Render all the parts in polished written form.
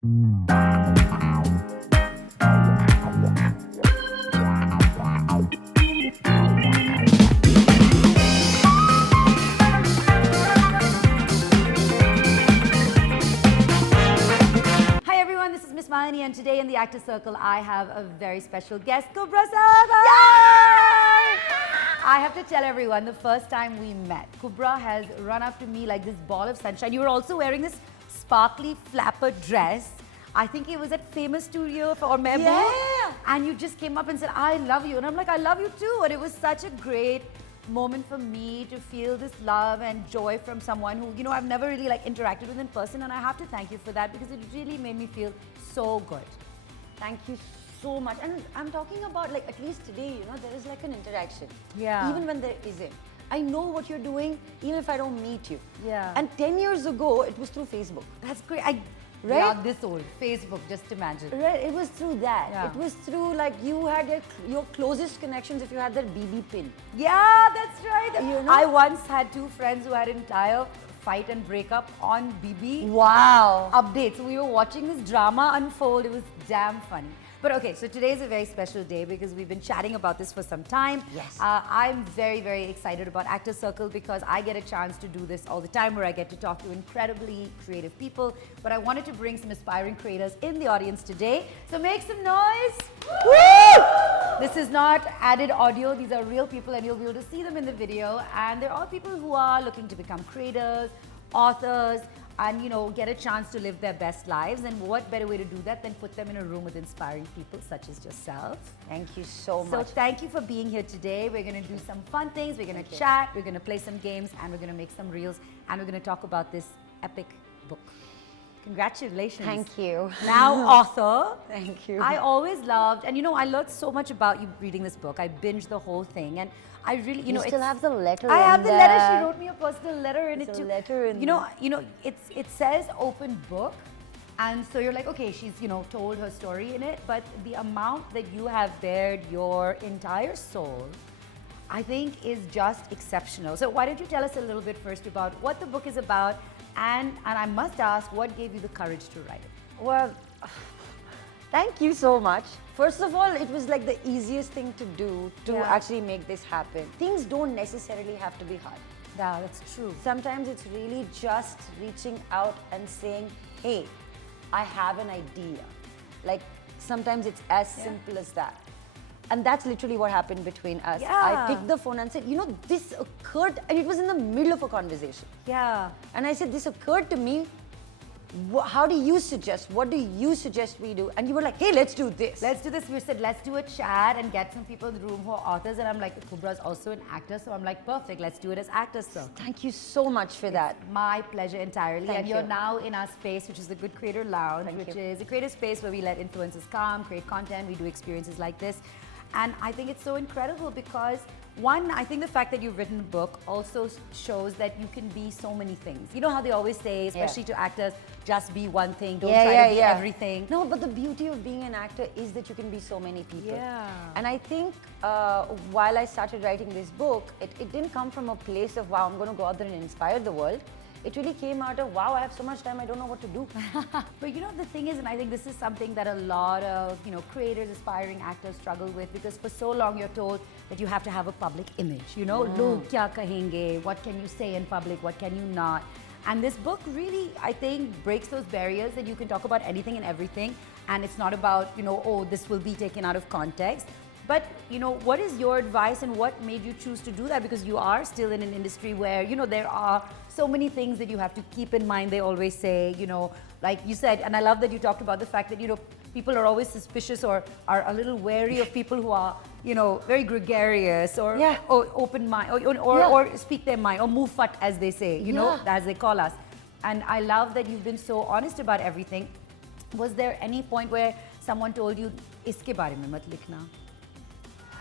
Hi everyone, this is MissMalini, and today in the Actor Circle I have a very special guest, Kubbra Sait! I have to tell everyone, the first time we met, Kubbra has run up to me like this ball of sunshine. You were also wearing this sparkly flapper dress. I think it was at Famous Studio or Mehboob. Yeah. And you just came up and said, I love you. And I'm like, I love you too. And it was such a great moment for me to feel this love and joy from someone who, you know, I've never really like interacted with in person, and I have to thank you for that because it really made me feel so good. Thank you so much. And I'm talking about, like, at least today, you know, there is like an interaction. Yeah. Even when there isn't. I know what you're doing, even if I don't meet you. Yeah. And 10 years ago, it was through Facebook. That's great. Right? Yeah, this old. Facebook, just imagine. Right, it was through that. Yeah. It was through, like, you had your closest connections if you had that BB pin. Yeah, that's right. You know? I once had two friends who had an entire fight and breakup on BB Wow. updates. We were watching this drama unfold. It was damn funny. But okay, so today is a very special day because we've been chatting about this for some time. Yes. I'm very, very excited about Actor Circle because I get a chance to do this all the time where I get to talk to incredibly creative people. But I wanted to bring some aspiring creators in the audience today. So make some noise. Woo! This is not added audio. These are real people and you'll be able to see them in the video. And they're all people who are looking to become creators, authors, and, you know, get a chance to live their best lives. And what better way to do that than put them in a room with inspiring people such as yourself. Thank you so So much. thank you for being here today. We're going to do some fun things. We're going to chat. We're going to play some games, and we're going to make some reels, and we're going to talk about this epic book. Congratulations. Thank you. Now author. Thank you. I always loved, and you know, I learned so much about you reading this book. I binged the whole thing, and I really, you know, still have the letter I in have the letter. She there. wrote me a personal letter in it There's a too. letter in you know, it says open book, and so you're like, okay, she's, you know, told her story in it, but the amount that you have bared your entire soul, I think, is just exceptional. So why don't you tell us a little bit first about what the book is about, and I must ask, what gave you the courage to write it? Well, thank you so much. First of all, it was like the easiest thing to do to Yeah. actually make this happen. Things don't necessarily have to be hard. Yeah, that's true. Sometimes it's really just reaching out and saying, hey, I have an idea. Like, sometimes it's as simple as that. And that's literally what happened between us. Yeah. I picked the phone and said, you know, this occurred, and it was in the middle of a conversation. Yeah. And I said, this occurred to me. How do you suggest? What do you suggest we do? And you were like, hey, let's do this. Let's do this. We said, let's do a chat and get some people in the room who are authors. And I'm like, Kubra's also an actor. So I'm like, perfect. Let's do it as actors. So Thank you so much for that. my pleasure entirely. Thank and you're you. now in our space, which is the Good Creator Lounge, Thank which you. is a creative space where we let influencers come, create content. We do experiences like this. And I think it's so incredible because, one, I think the fact that you've written a book also shows that you can be so many things. You know how they always say, especially to actors, just be one thing, don't try to be everything. No, but the beauty of being an actor is that you can be so many people. Yeah. And I think while I started writing this book, it didn't come from a place of, wow, I'm going to go out there and inspire the world. It really came out of, wow, I have so much time, I don't know what to do. But you know, the thing is, and I think this is something that a lot of, you know, creators, aspiring actors struggle with, because for so long you're told that you have to have a public image. You know, log kya kahenge, what can you say in public, what can you not? And this book really, I think, breaks those barriers that you can talk about anything and everything. And it's not about, you know, oh, this will be taken out of context. But, you know, what is your advice and what made you choose to do that? Because you are still in an industry where, you know, there are so many things that you have to keep in mind. They always say, you know, like you said, and I love that you talked about the fact that, you know, people are always suspicious or are a little wary of people who are, you know, very gregarious or open mind or speak their mind or move fat, as they say, you know, as they call us. And I love that you've been so honest about everything. Was there any point where someone told you, iske baare mein mat likhna?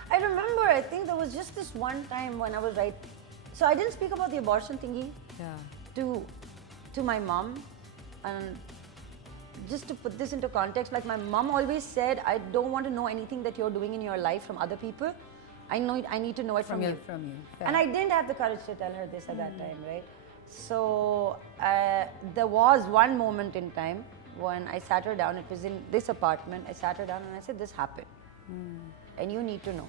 I remember, I think there was just this one time when I was so I didn't speak about the abortion thingy to my mom. And just to put this into context, like my mom always said, I don't want to know anything that you're doing in your life from other people. I need to know it from you. Fair. And I didn't have the courage to tell her this at that time, right? So there was one moment in time when I sat her down. It was in this apartment. I sat her down and I said, this happened. And you need to know.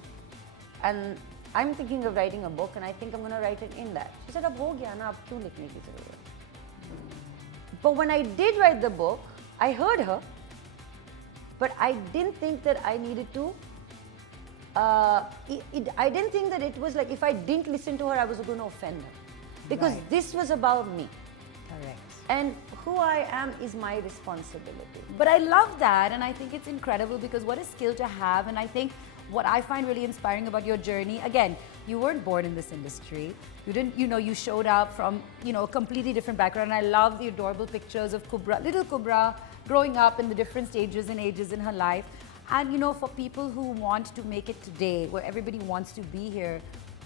And I'm thinking of writing a book and I think I'm going to write it in that. She said, ab ho gaya na, ab kyun likhne ki zarurat? But when I did write the book, I heard her, but I didn't think that I needed to. I didn't think that it was like if I didn't listen to her, I was going to offend her. Because this was about me. Correct. And who I am is my responsibility. But I love that, and I think it's incredible because what a skill to have. And I think what I find really inspiring about your journey, again, you weren't born in this industry. You didn't, you showed up from, a completely different background. And I love the adorable pictures of Kubbra, little Kubbra, growing up in the different stages and ages in her life. And, for people who want to make it today, where everybody wants to be here,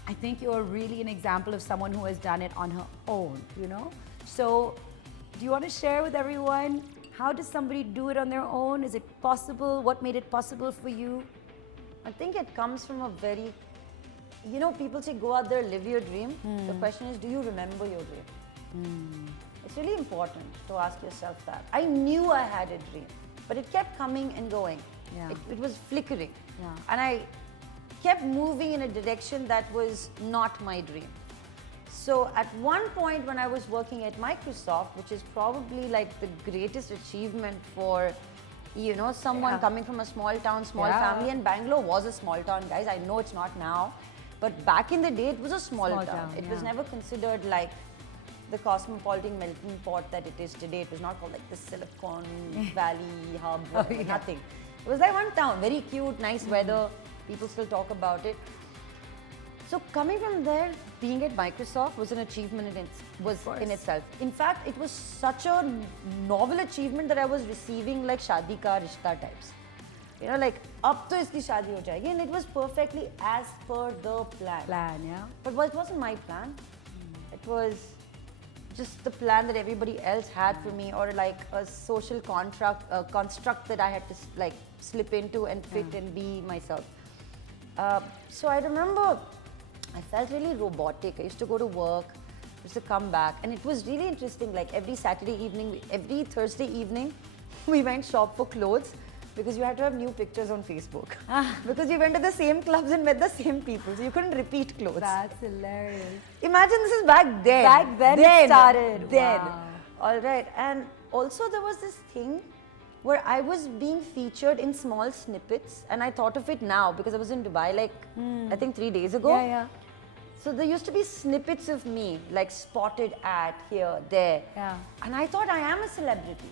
I think you're really an example of someone who has done it on her own, So, do you want to share with everyone, how does somebody do it on their own? Is it possible? What made it possible for you? I think it comes from a very, people say go out there, live your dream. The question is, do you remember your dream? It's really important to ask yourself that. I knew I had a dream, but it kept coming and going. Yeah. It was flickering. Yeah. And I kept moving in a direction that was not my dream. So at one point when I was working at Microsoft, which is probably like the greatest achievement for, someone coming from a small town, small family, and Bangalore was a small town, guys. I know it's not now, but back in the day it was a small town. It was never considered like the cosmopolitan melting pot that it is today. It was not called like the Silicon Valley hub, nothing. It was like one town, very cute, nice weather. People still talk about it. So coming from there, being at Microsoft was an achievement in itself. In fact, it was such a novel achievement that I was receiving like shadi ka rishta types. Like, ab to iski shadi ho jayegi, and it was perfectly as per the plan. But it wasn't my plan. It was just the plan that everybody else had for me, or like a social construct that I had to like slip into and fit and be myself. So I remember I felt really robotic. I used to go to work, used to come back, and it was really interesting. Like every Saturday evening, every Thursday evening, we went shop for clothes because you had to have new pictures on Facebook. Because you went to the same clubs and met the same people, so you couldn't repeat clothes. That's hilarious. Imagine this is back then. Back then it started. Then. Wow. All right. And also there was this thing where I was being featured in small snippets, and I thought of it now because I was in Dubai like I think 3 days ago. Yeah. So there used to be snippets of me like spotted at here, there. Yeah. And I thought I am a celebrity.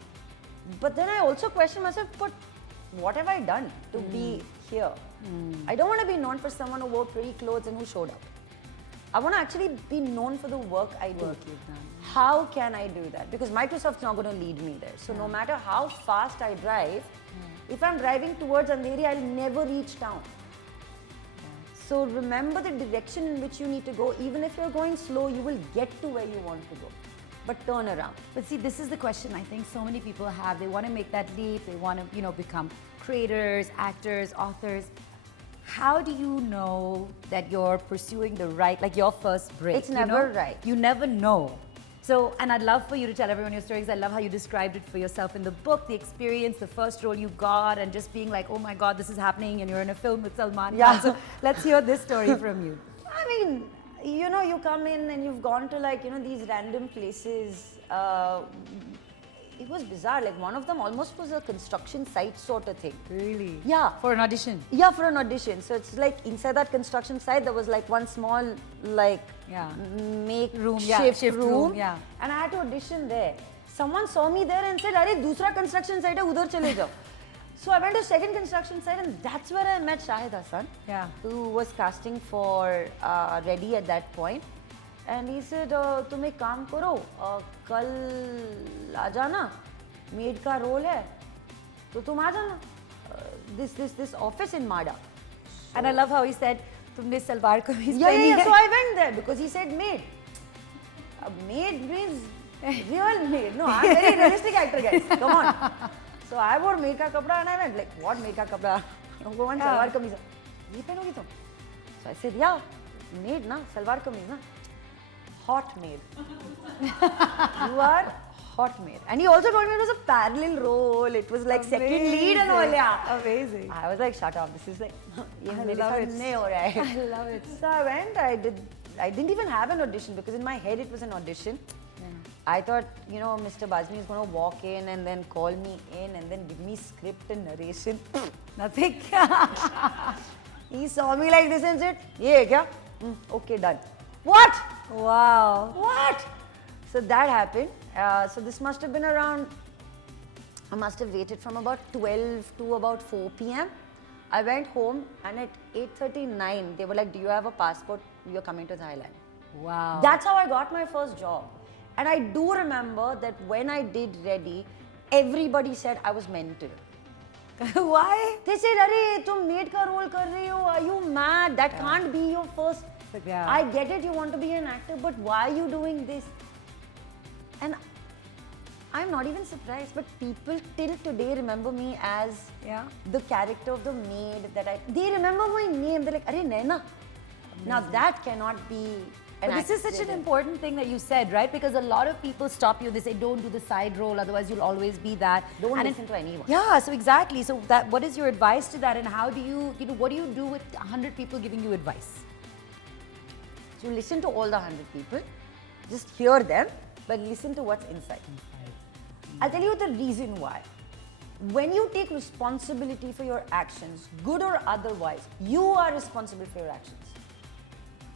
But then I also questioned myself, but what have I done to be here? I don't want to be known for someone who wore pretty clothes and who showed up. I want to actually be known for the work I do. How can I do that? Because Microsoft's not going to lead me there. So no matter how fast I drive, if I'm driving towards Andheri, I'll never reach town. So remember the direction in which you need to go. Even if you're going slow, you will get to where you want to go. But turn around. But see, this is the question I think so many people have. They want to make that leap. They want to, become creators, actors, authors. How do you know that you're pursuing the right, like your first break? It's never right. You never know. So, and I'd love for you to tell everyone your stories. I love how you described it for yourself in the book, the experience, the first role you got, and just being like, oh my God, this is happening, and you're in a film with Salman Khan. So let's hear this story from you. I mean, you come in and you've gone to like, these random places. It was bizarre. Like one of them almost was a construction site sort of thing. Really? Yeah. For an audition? Yeah, for an audition. So it's like inside that construction site, there was like one small like makeshift room. Yeah. And I had to audition there. Someone saw me there and said, "Arey, dusra construction site hai, udhar chale jao." So I went to second construction site, and that's where I met Shahid Hassan, who was casting for Ready at that point. And he said, तुम एक काम करो, कल आ जाना, maid का role है, तो तुम आ जाना. This office in Mada. And I love how he said, तुमने सलवार कमीज पहनी है. Yeah. So I went there because he said maid. Maid means real maid. No, I'm a very realistic actor, guys. Come on. So I wore maid का कपड़ा and I went like, what maid का कपड़ा? वो one salwar kameez. ये पहनोगी तुम? So I said, yeah, maid ना, सलवार कमीज ना. Hot maid. You are thought made. And he also told me it was a parallel role. It was like second lead and all. Yeah. Amazing. I was like, shut up. This is like, I love it. I love it. So I went. I didn't even have an audition because in my head it was an audition. Yeah. I thought, you know, Mr. Bazmi is going to walk in and then call me in and then give me script and narration. Nothing. He saw me like this and said, "Yeah, kya? Okay, done." What? Wow. What? So that happened. So this must have been around, I must have waited from about 12 to about 4 p.m. I went home and at 8:39, they were like, "Do you have a passport? You're coming to Thailand." Wow. That's how I got my first job. And I do remember that when I did Ready, everybody said I was mental. Why? They said, "Arey, tum maid ka role kar rahi ho. Are you mad? That can't be your first." Yeah. I get it, you want to be an actor, but why are you doing this? And I'm not even surprised, but people till today remember me as the character of the maid they remember my name. They're like, "Arey, Naina." Now that cannot be But this is such an important thing that you said, right? Because a lot of people stop you. They say, don't do the side role, otherwise you'll always be that. Don't listen to anyone. Yeah, so exactly. So what is your advice to that, and how do you what do you do with 100 people giving you advice? So you listen to all the 100 people, just hear them, but listen to what's inside. I'll tell you the reason why. When you take responsibility for your actions, good or otherwise, you are responsible for your actions.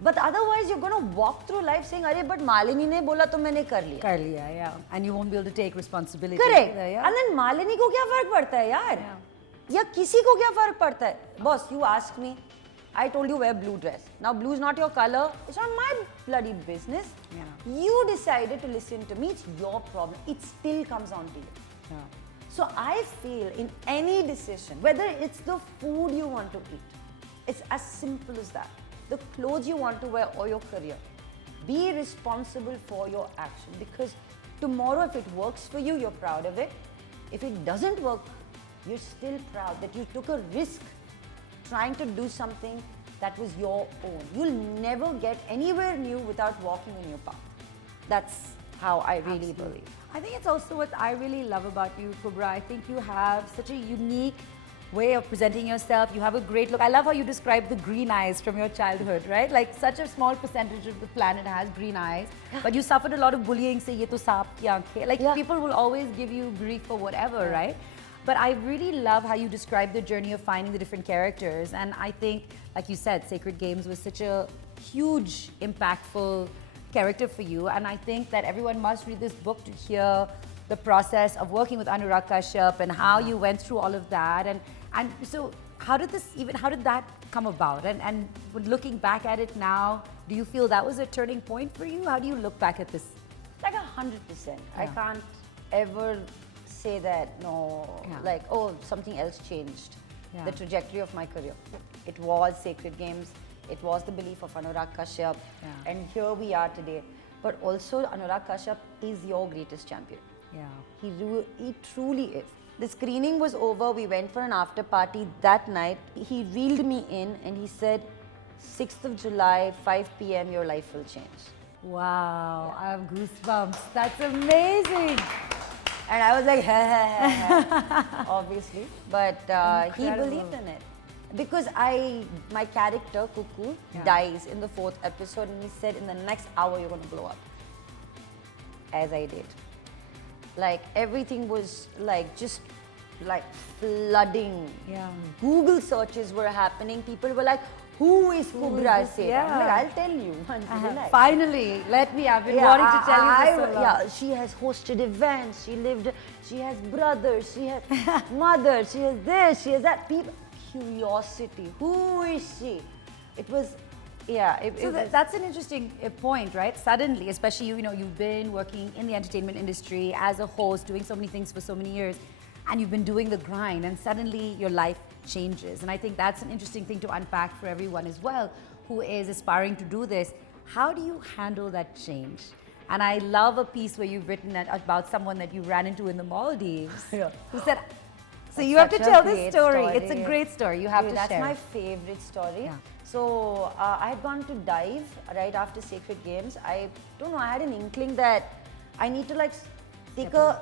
But otherwise, you're going to walk through life saying, "Arey, but Malini ne bola to maine kar liya." Kar liya, yeah. And you won't be able to take responsibility. Correct. Either, yeah? And then Malini ko kya fark padta hai, yaar? Ya kisi ko kya fark padta hai? Boss, you asked me. I told you wear blue dress. Now blue is not your color. It's not my bloody business. Yeah. You decided to listen to me. It's your problem. It still comes on to you. Yeah. So I feel in any decision, whether it's the food you want to eat, it's as simple as that. The clothes you want to wear or your career. Be responsible for your action, because tomorrow if it works for you, you're proud of it. If it doesn't work, you're still proud that you took a risk trying to do something that was your own. You'll never get anywhere new without walking on your path. That's how I really believe. I think it's also what I really love about you, Kubbra. I think you have such a unique way of presenting yourself. You have a great look. I love how you describe the green eyes from your childhood, right? Like such a small percentage of the planet has green eyes, but you suffered a lot of bullying. Say, "Ye to saap ki aankhein." Like people will always give you grief for whatever, right? But I really love how you describe the journey of finding the different characters. And I think, like you said, Sacred Games was such a huge, impactful character for you. And I think that everyone must read this book to hear the process of working with Anurag Kashyap and how you went through all of that. And so how did that come about? And looking back at it now, do you feel that was a turning point for you? How do you look back at this? Like 100%. I can't ever say that, like, oh, something else changed the trajectory of my career. It was Sacred Games. It was the belief of Anurag Kashyap. And here we are today. But also, Anurag Kashyap is your greatest champion. Yeah. He truly is. The screening was over. We went for an after party that night. He reeled me in and he said, 6th of July, 5 p.m., your life will change. Wow, I have goosebumps. That's amazing. And I was like, obviously. But he believed in it. Because my character, Cuckoo, dies in the 4th episode, and he said, in the next hour, you're going to blow up. As I did. Like, everything was like, just like flooding. Yeah. Google searches were happening. People were like, who is Kubbra Sait? I'm like, I'll tell you. Finally, let me. I've been wanting to tell you this so long. Yeah, she has hosted events. She has brothers. She has mother. She has this. She has that. People, curiosity. Who is she? It was, that's an interesting point, right? Suddenly, especially you've been working in the entertainment industry as a host, doing so many things for so many years, and you've been doing the grind, and suddenly your life changes. And I think that's an interesting thing to unpack for everyone as well, who is aspiring to do this. How do you handle that change? And I love a piece where you've written about someone that you ran into in the Maldives, who said, so you have to tell this story. It's a great story. You have to share. That's my favorite story. Yeah. So I had gone to dive right after Sacred Games. I don't know, I had an inkling that I need to like take a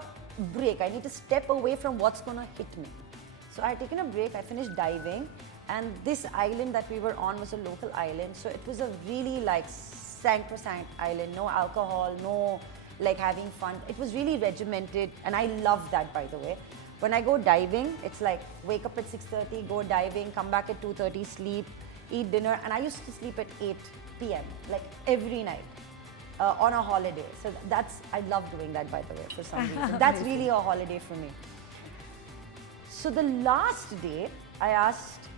break. I need to step away from what's gonna hit me. So I had taken a break, I finished diving, and this island that we were on was a local island. So it was a really like sacrosanct island, no alcohol, no like having fun. It was really regimented, and I love that, by the way. When I go diving, it's like wake up at 6:30, go diving, come back at 2:30, sleep, eat dinner, and I used to sleep at 8 p.m. like every night. On a holiday. So I love doing that, by the way, for some reason. That's really a holiday for me. So the last day, I asked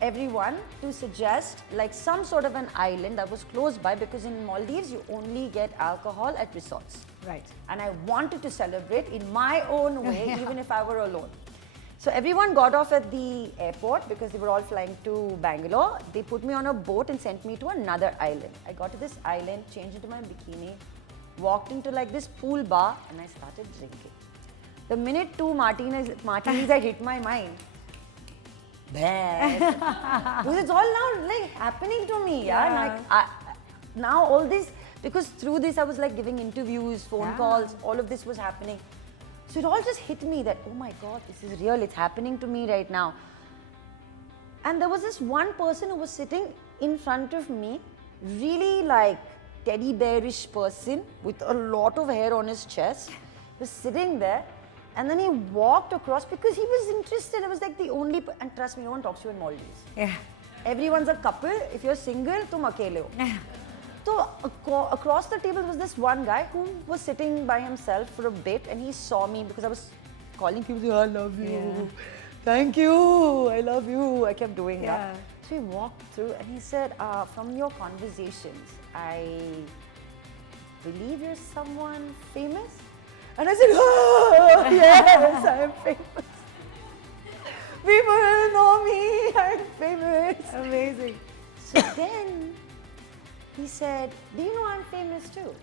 everyone to suggest like some sort of an island that was close by, because in Maldives, you only get alcohol at resorts. Right. And I wanted to celebrate in my own way, even if I were alone. So everyone got off at the airport because they were all flying to Bangalore. They put me on a boat and sent me to another island. I got to this island, changed into my bikini, walked into like this pool bar, and I started drinking. The minute 2 martinis I hit my mind, because it's all now like happening to me. Yeah. Like now all this, because through this I was like giving interviews, phone calls, all of this was happening. So it all just hit me that, oh my God, this is real, it's happening to me right now. And there was this one person who was sitting in front of me, really like teddy bearish person with a lot of hair on his chest. He was sitting there, and then he walked across because he was interested. I was like the only, and trust me, no one talks to you in Maldives. Yeah. Everyone's a couple. If you're single, tum akele ho. So across the table was this one guy who was sitting by himself for a bit, and he saw me because I was calling people, I love you, thank you, I love you. I kept doing that. So he walked through and he said, from your conversations, I believe you're someone famous? And I said, oh, yes, I'm famous. People know me, I'm famous. Amazing. So then he said, do you know I'm famous too?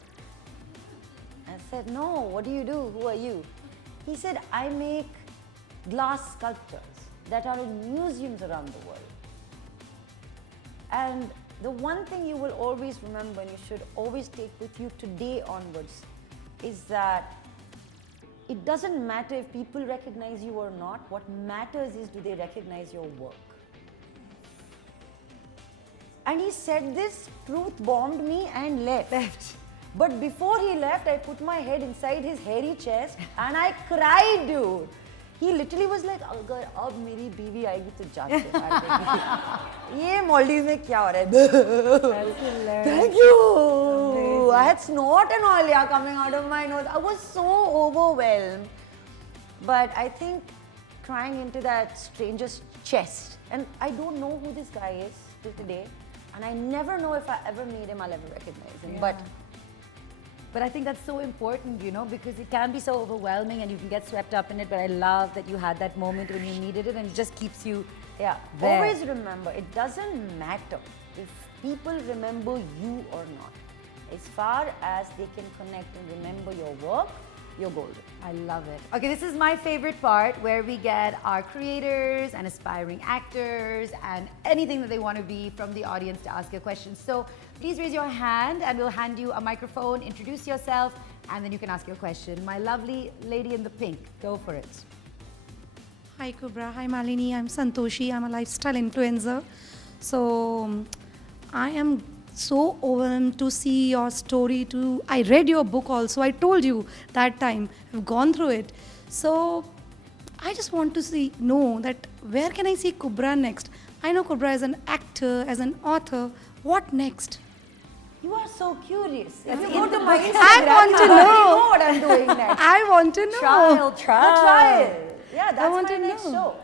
I said, no, what do you do? Who are you? He said, I make glass sculptures that are in museums around the world. And the one thing you will always remember and you should always take with you today onwards is that it doesn't matter if people recognize you or not. What matters is, do they recognize your work? And he said this, truth bombed me and left. But before he left, I put my head inside his hairy chest and I cried, dude. He literally was like, "Agar ab meri beevi aayegi to jaate hain." Ye Maldives mein kya ho raha hai? Thank you. Amazing. I had snot and all coming out of my nose. I was so overwhelmed. But I think crying into that stranger's chest, and I don't know who this guy is till today. And I never know if I ever meet him, I'll ever recognize him. But I think that's so important, you know, because it can be so overwhelming and you can get swept up in it. But I love that you had that moment when you needed it, and it just keeps you there. Always remember, it doesn't matter if people remember you or not. As far as they can connect and remember your work, you're golden. I love it. Okay, this is my favorite part, where we get our creators and aspiring actors and anything that they want to be from the audience to ask a question. So please raise your hand and we'll hand you a microphone, introduce yourself, and then you can ask your question. My lovely lady in the pink, go for it. Hi Kubbra, hi Malini, I'm Santoshi, I'm a lifestyle influencer. So I am so overwhelmed to see your story. I read your book also, I told you that time, I've gone through it. So I just want to know that where can I see Kubbra next? I know Kubbra as an actor, as an author, what next? You are so curious. If you you go go to my Instagram, I want to you know. know what I'm doing next. I want to know. Trial. Yeah, that's want my to next know. show.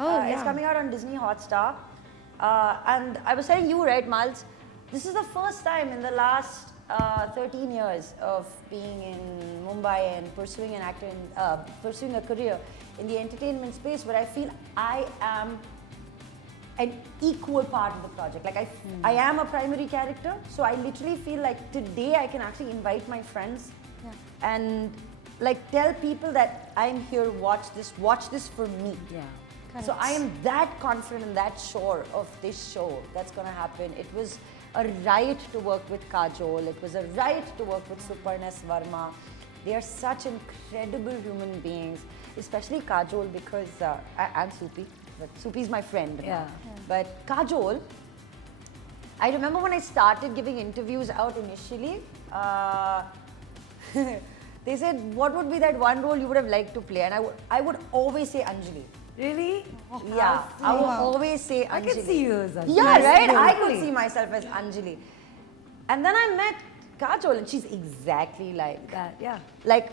Oh, It's coming out on Disney Hotstar. And I was telling you, right, Miles, this is the first time in the last 13 years of being in Mumbai and pursuing pursuing a career in the entertainment space, where I feel I am an equal part of the project. Like I am a primary character, so I literally feel like today I can actually invite my friends and like tell people that I'm here, watch this for me. Yeah. So I am that confident and that sure of this show that's gonna happen. It was a right to work with Kajol. It was a right to work with Suparna Swarma. They are such incredible human beings, especially Kajol because, and Supi, but Supi is my friend. Yeah. But Kajol, I remember when I started giving interviews out initially, they said, what would be that one role you would have liked to play? And I would always say Anjali. Really? Yeah, I would always say Anjali. I can see you as Anjali. Yeah, right? I Totally. could see myself as Anjali. And then I met Kajol and she's exactly like That, yeah. like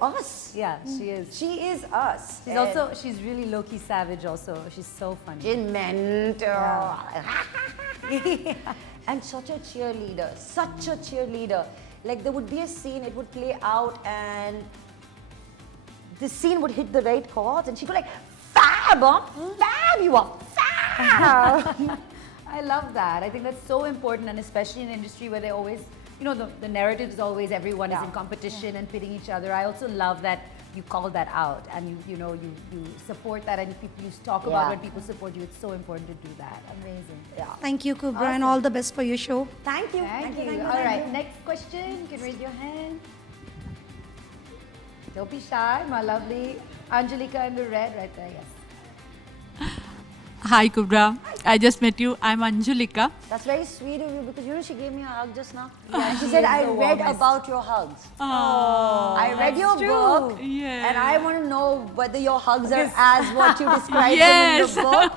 us. Yeah, she is. She is us. She's really low-key savage also. She's so funny. She's mental. Yeah. And such a cheerleader, such a cheerleader. Like there would be a scene, it would play out and the scene would hit the right chords and she'd go like, fab, fab you are, fab. I love that. I think that's so important, and especially in an industry where they always, you know, the narrative is always everyone is in competition and pitting each other. I also love that you call that out and you support that, and people, you talk about when people support you. It's so important to do that. Amazing. Yeah. Thank you, Kubbra, and all the best for your show. Thank you. Thank you. All right, next question. You can raise your hand. Don't be shy, my lovely Angelika in the red right there. Yes. Hi Kubbra, I just met you. I'm Anjulika. That's very sweet of you because you know she gave me a hug just now. Yeah, and she she said, is I the read warmest. about your hugs. Oh, I read your book Yeah. and I want to know whether your hugs are as what you described Yes. them in the book.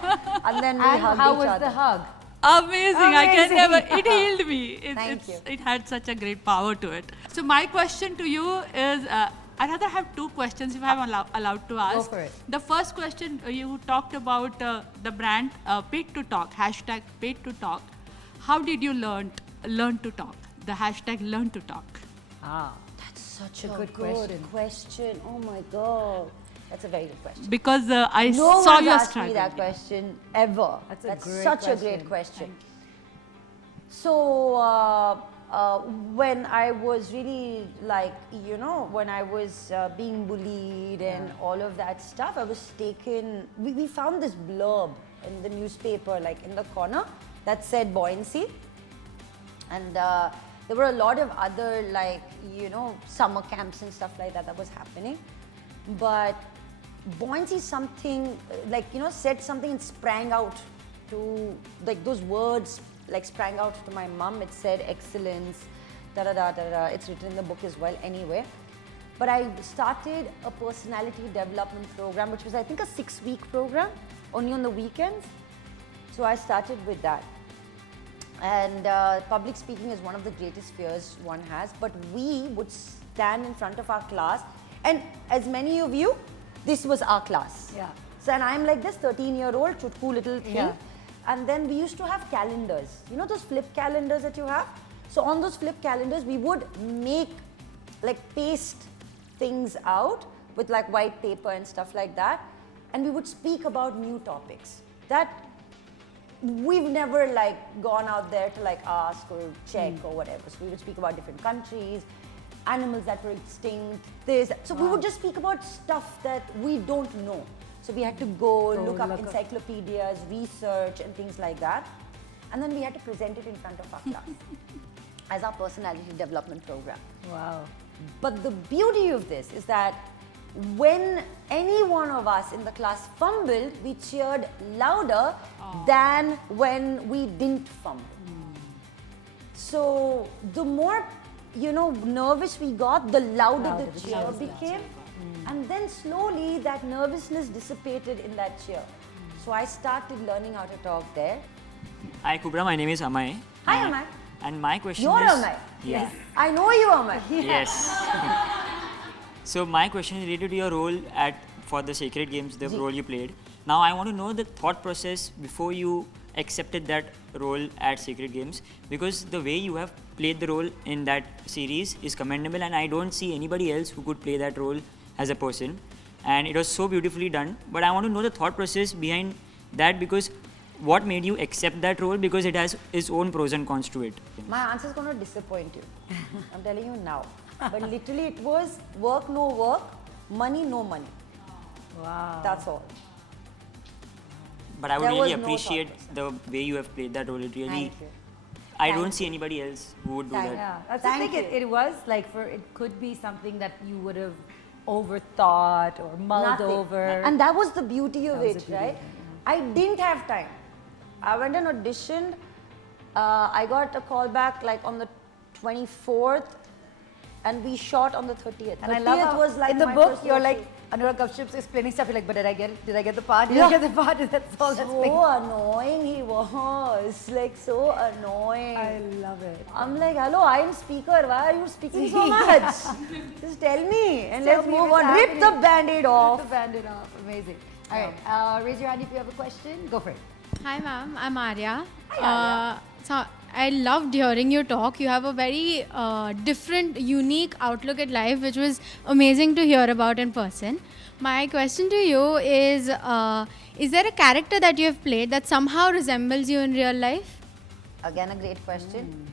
And then we And hugged how each was other. the hug? Amazing. I can Amazing. never. It healed me. Thank you. It had such a great power to it. So my question to you is, I'd rather have two questions if I'm allowed to ask. Go for it. The first question, you talked about the brand paid to talk, hashtag paid to talk. How did you learn to talk? The hashtag learn to talk. Ah, That's such a a good good question. Oh my God. That's a very good question. Because I No saw one's your asked struggle. me that question ever. That's a great such a question. great question. So when I was really like, you know, when I was being bullied and all of that stuff, I was taken, we found this blurb in the newspaper, like in the corner, that said buoyancy. And there were a lot of other, like, you know, summer camps and stuff like that was happening. But buoyancy is something, like, you know, said something and sprang out to, like, those words, like, sprang out to my mum. It said excellence, da-da-da-da-da. It's written in the book as well anyway. But I started a personality development program, which was, I think, a 6-week program, only on the weekends. So I started with that. And public speaking is one of the greatest fears one has. But we would stand in front of our class, and as many of you, this was our class. Yeah. So, and I'm like this 13-year-old chutku little thing. Yeah. And then we used to have calendars. You know those flip calendars that you have? So on those flip calendars, we would make, like, paste things out with like white paper and stuff like that. And we would speak about new topics that we've never like gone out there to like ask or check or whatever. So we would speak about different countries, animals that were extinct, this. So we would just speak about stuff that we don't know. So we had to go look up encyclopedias, research and things like that. And then we had to present it in front of our class as our personality development program. wow. But the beauty of this is that when any one of us in the class fumbled, we cheered louder than when we didn't fumble. So the more, you know, nervous we got, the louder the cheer became. And then slowly that nervousness dissipated in that cheer. So I started learning how to talk there. Hi Kubbra, my name is Amay. Hi, Amay. And my question You're is... Amay. Yeah. I know you, Amay. Yes. So my question is related to your role for the Sacred Games, the role you played. Now I want to know the thought process before you accepted that role at Sacred Games, because the way you have played the role in that series is commendable, and I don't see anybody else who could play that role as a person, and it was so beautifully done. But I want to know the thought process behind that, because what made you accept that role, because it has its own pros and cons to it. My answer is going to disappoint you. I'm telling you now. But literally it was work, no work, money, no money. Wow. That's all. But I would There really was no appreciate thought the way you have played that role. It really, Thank you. I don't see anybody else who would do that. Yeah, that's Thank the thing. you. It was like it could be something that you would have overthought or mulled Nothing. over. And that was the beauty of That was it, the beauty of right? it, I didn't have time. I went and auditioned. I got a call back like on the 24th, and we shot on the 30th. And I love 30th how was like in the my book first you're love like shoot. Anurag Kashyap's explaining stuff. You're like, but did I get it? Did I get the part? Did Yeah. I get the part? That's all that's So like. annoying he was, like so annoying. I love it. I'm like, hello, I'm speaker. Why are you speaking so much? Just tell me and Tell let's me move what's on. Rip the happening. band-aid off. Rip the bandit off. Amazing. All right, raise your hand if you have a question. Go for it. Hi ma'am, I'm Arya. Hi, So I loved hearing you talk. You have a very different, unique outlook at life, which was amazing to hear about in person. My question to you is there a character that you have played that somehow resembles you in real life? Again, a great question.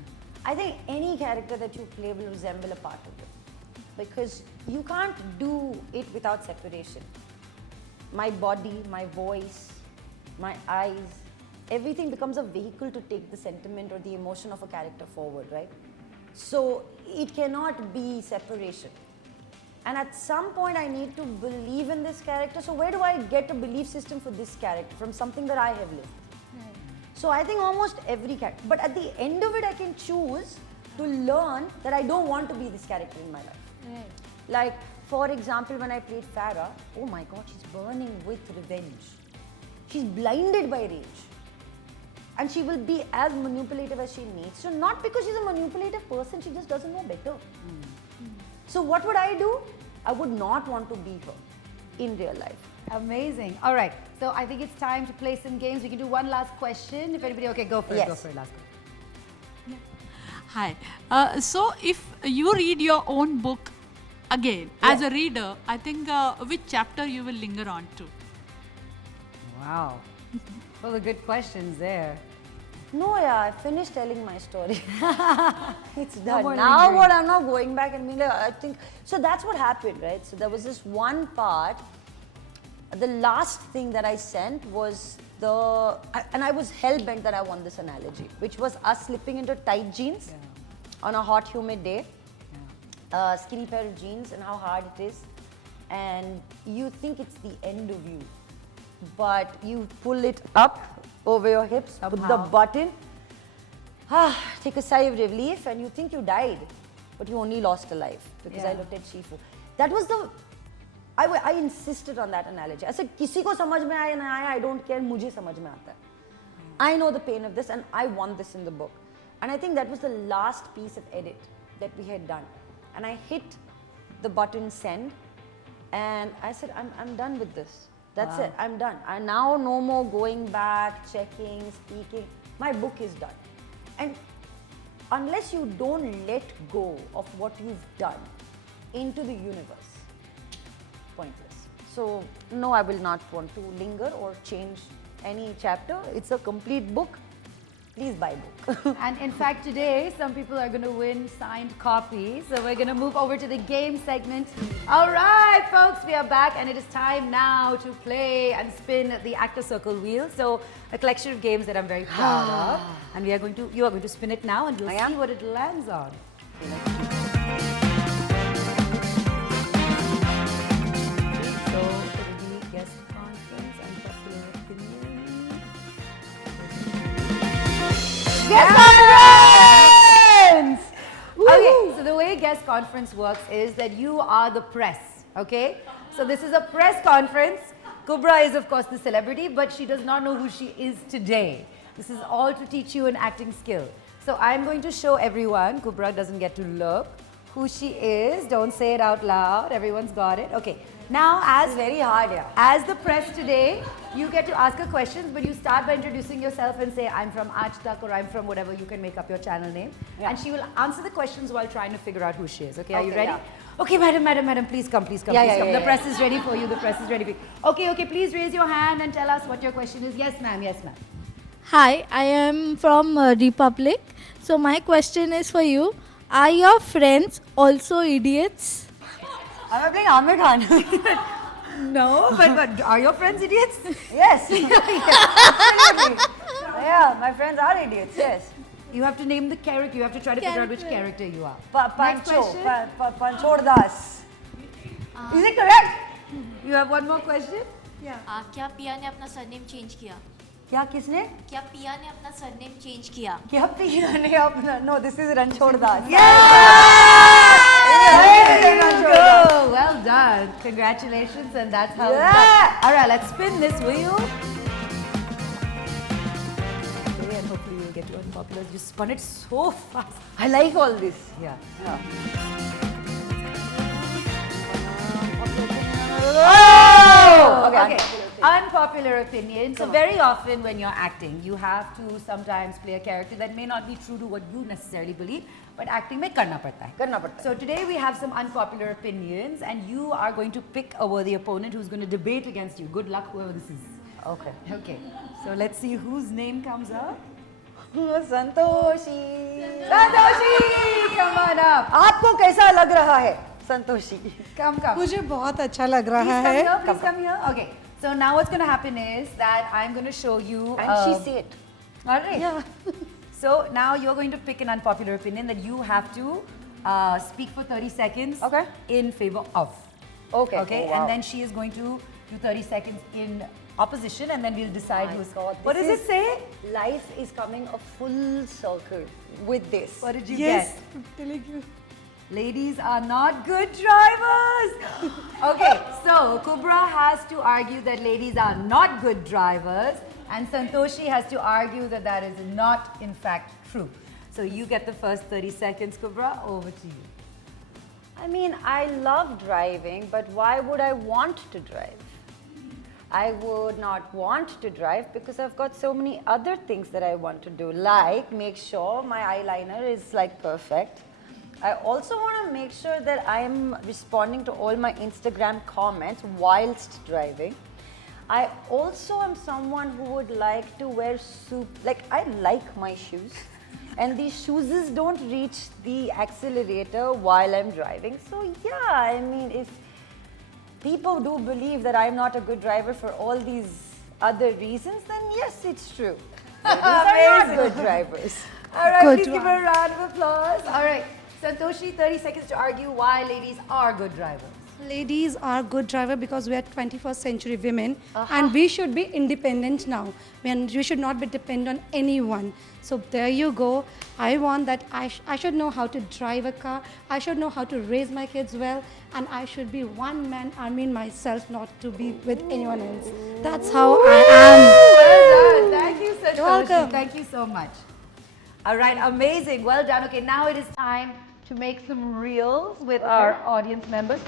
I think any character that you play will resemble a part of you, because you can't do it without separation. My body, my voice, my eyes, everything becomes a vehicle to take the sentiment or the emotion of a character forward, right? So it cannot be separation. And at some point I need to believe in this character. So where do I get a belief system for this character? From something that I have lived. So I think almost every character. But at the end of it, I can choose to learn that I don't want to be this character in my life. Like, for example, when I played Farah, oh my God, she's burning with revenge. She's blinded by rage. And she will be as manipulative as she needs. So not because she's a manipulative person, she just doesn't know better. So what would I do? I would not want to be her in real life. Amazing. All right. So I think it's time to play some games. We can do one last question. If anybody, okay, go for it. Yes. Go for it. Last question. Hi. So if you read your own book again as a reader, I think which chapter you will linger on to? Wow. Well, the good questions there. No, yeah, I finished telling my story. It's No done. more Now lingering. what, I'm not going back and being like, I think, so that's what happened, right? So there was this one part, the last thing that I sent was and I was hell-bent that I want this analogy, which was us slipping into tight jeans on a hot, humid day, skinny pair of jeans, and how hard it is. And you think it's the end of you, but you pull it up over your hips, put the Somehow. button, take a sigh of relief, and you think you died, but you only lost a life because I looked at Shifu. That was I insisted on that analogy. I said, किसी को समझ में आया ना आया, I don't care, मुझे समझ में आता है. I know the pain of this, and I want this in the book. And I think that was the last piece of edit that we had done. And I hit the button send, and I said, I'm done with this. That's it, I'm done. I now no more going back, checking, speaking. My book is done. And unless you don't let go of what you've done into the universe, pointless. So no, I will not want to linger or change any chapter. It's a complete book. Please buy book. And in fact, today, some people are going to win signed copies. So we're going to move over to the game segment. All right, folks, we are back, and it is time now to play and spin the Actor Circle wheel. So a collection of games that I'm very proud of. And you are going to spin it now, and we'll I am. see what it lands on. So it will be guest conference and popular opinion. Guest conference! Okay, so the way guest conference works is that you are the press, okay? So this is a press conference. Kubbra is, of course, the celebrity, but she does not know who she is today. This is all to teach you an acting skill. So I'm going to show everyone, Kubbra doesn't get to look, who she is. Don't say it out loud. Everyone's got it. Okay. Now, It's very hard, yeah. as the press today, you get to ask her questions, but you start by introducing yourself and say, I'm from Aaj Tak, or I'm from whatever, you can make up your channel name. Yeah. And she will answer the questions while trying to figure out who she is. Okay, are you Okay, ready? yeah. Okay, madam, please come, please come, Yeah, please yeah, come. yeah, The press is ready for you, the press is ready for you. Okay, please raise your hand and tell us what your question is. Yes, ma'am, yes, ma'am. Hi, I am from Republic. So my question is for you. Are your friends also idiots? I'm playing Amir Khan. No, but are your friends idiots? Yes. Absolutely. Yeah, my friends are idiots, yes. You have to name the character. You have to try to figure out which character you are. Next Pancho. question. Panchor Das. Is it correct? You have one more question? क्या पिया ने अपना surname change किया? क्या किसने? क्या पिया ने अपना सरनेम चेंज किया? क्या पिया ने अपना? No, this is Ranchor Das. Go. Well done. Congratulations, and that's how it's done. All right, let's spin this wheel. Okay, and hopefully we'll get to Unpopular. You spun it so fast. I like all this. Yeah. Oh! Okay. Unpopular opinion. So very often when you're acting, you have to sometimes play a character that may not be true to what you necessarily believe, but acting mein karna padta hai. करना पड़ता है. So today we have some unpopular opinions, and you are going to pick a worthy opponent who's going to debate against you. Good luck, whoever this is. Okay. Okay. So let's see whose name comes up. Santoshi. Santoshi, come on up. आपको कैसा लग रहा है Santoshi? Come. मुझे बहुत अच्छा लग रहा Please है. come here. Okay. So now what's going to happen is that I'm going to show you. And she said. All right. Yeah. So now you're going to pick an unpopular opinion that you have to speak for 30 seconds. Okay. In favor of. Okay. Okay. Oh, wow. And then she is going to do 30 seconds in opposition, and then we'll decide My who's. God, What this does it say? Life is coming a full circle with this. What did you Yes, get? I'm telling you. Ladies are not good drivers. Okay, so Kubbra has to argue that ladies are not good drivers, and Santoshi has to argue that that is not in fact true. So you get the first 30 seconds, Kubbra. Over to you. I mean, I love driving, but why would I want to drive? I would not want to drive because I've got so many other things that I want to do, like make sure my eyeliner is like perfect. I also want to make sure that I'm responding to all my Instagram comments whilst driving. I also am someone who would like to wear I like my shoes, and these shoes don't reach the accelerator while I'm driving. So yeah, I mean, if people do believe that I'm not a good driver for all these other reasons, then yes, it's true. Ladies are not good drivers. All right, Good please give her a round of applause. All right, Santoshi, 30 seconds to argue why ladies are good drivers. Ladies are good driver because we are 21st century women and we should be independent now. We should not be dependent on anyone. So there you go. I want that I should know how to drive a car. I should know how to raise my kids well, and I should be one man army in myself, not to be with anyone else. That's how I am. Well done. Thank you, Santoshi. You're welcome. Thank you so much. All right, amazing. Well done. Okay, now it is time to make some reels with our audience members.